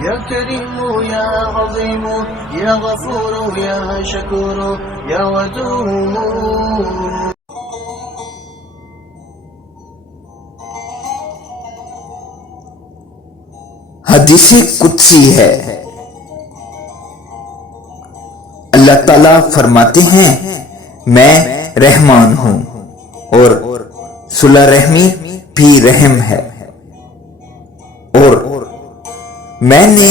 يا كريم يا عظيم يا غفور يا شكور يا ودود. حدیث قدسی ہے، اللہ تعالیٰ فرماتے ہیں میں رحمان ہوں اور صلہ رحمی بھی رحم ہے، اور میں نے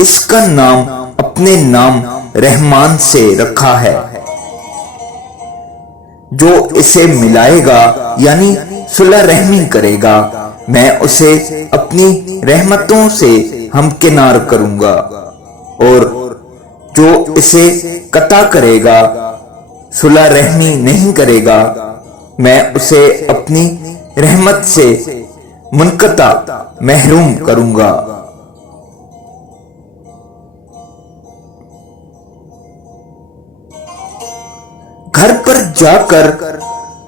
اس کا نام اپنے نام رحمان سے رکھا ہے۔ جو اسے ملائے گا یعنی صلہ رحمی کرے گا، میں اسے اپنی رحمتوں سے ہمکنار کروں گا، اور جو اسے قطع کرے گا، صلہ رحمی نہیں کرے گا، میں اسے اپنی رحمت سے منقطع محروم کروں گا۔ گھر پر جا کر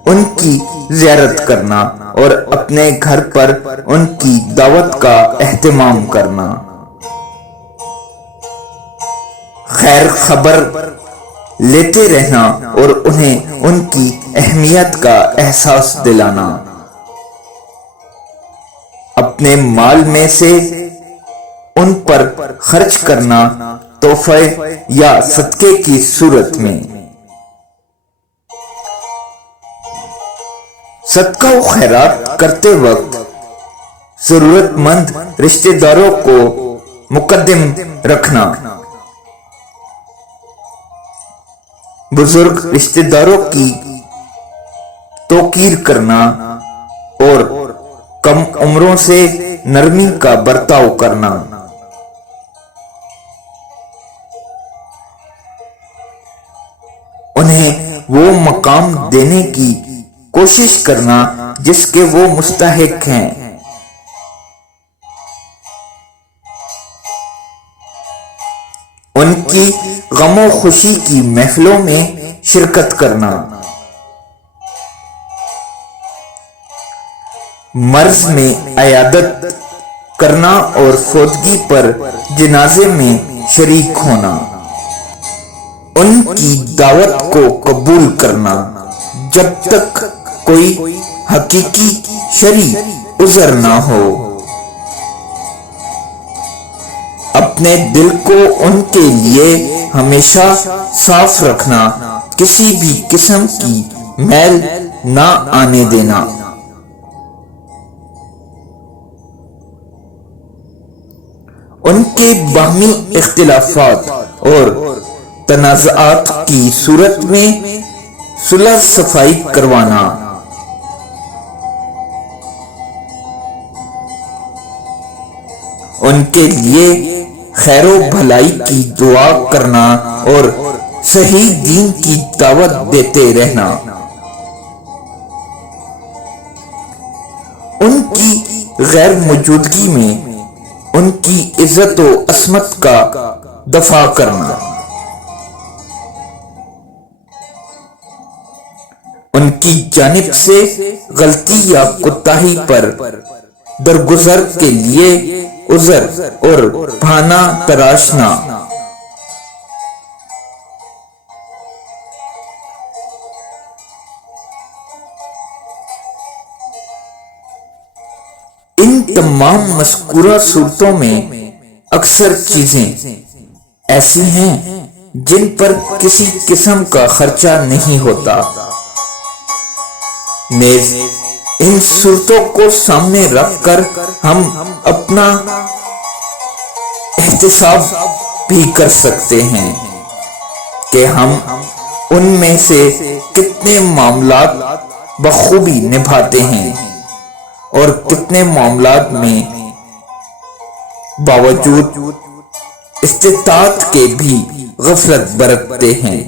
ان کی زیارت کرنا اور اپنے گھر پر ان کی دعوت کا اہتمام کرنا، خیر خبر لیتے رہنا اور انہیں ان کی اہمیت کا احساس دلانا، اپنے مال میں سے ان پر خرچ کرنا تحفے یا صدقے کی صورت میں۔ صدقہ و خیرات کرتے وقت ضرورت مند رشتہ داروں کو مقدم رکھنا، بزرگ رشتہ داروں کی توقیر کرنا اور کم عمروں سے نرمی کا برتاؤ کرنا، انہیں وہ مقام دینے کی کوشش کرنا جس کے وہ مستحق ہیں، ان کی غم و خوشی کی محفلوں میں شرکت کرنا، مرض میں عیادت کرنا اور فوتگی پر جنازے میں شریک ہونا، ان کی دعوت کو قبول کرنا جب تک کوئی حقیقی شرعی عذر نہ ہو، اپنے دل کو ان کے لیے ہمیشہ صاف رکھنا، کسی بھی قسم کی میل نہ آنے دینا، ان کے باہمی اختلافات اور تنازعات کی صورت میں صلح صفائی کروانا، ان کے لیے خیر و بھلائی کی دعا کرنا اور صحیح دین کی دعوت دیتے رہنا، ان کی غیر موجودگی میں ان کی عزت و عصمت کا دفاع کرنا، ان کی جانب سے غلطی یا کوتاہی پر درگزر کے لیے عذر اور بہانہ تراشنا، ان تمام مذکورہ صورتوں میں اکثر چیزیں ایسی ہیں جن پر کسی قسم کا خرچہ نہیں ہوتا، نیز ان صورتوں کو سامنے رکھ کر ہم اپنا احتساب بھی کر سکتے ہیں کہ ہم ان میں سے کتنے معاملات بخوبی نبھاتے ہیں اور کتنے معاملات میں باوجود استطاعت کے بھی غفلت برتتے ہیں۔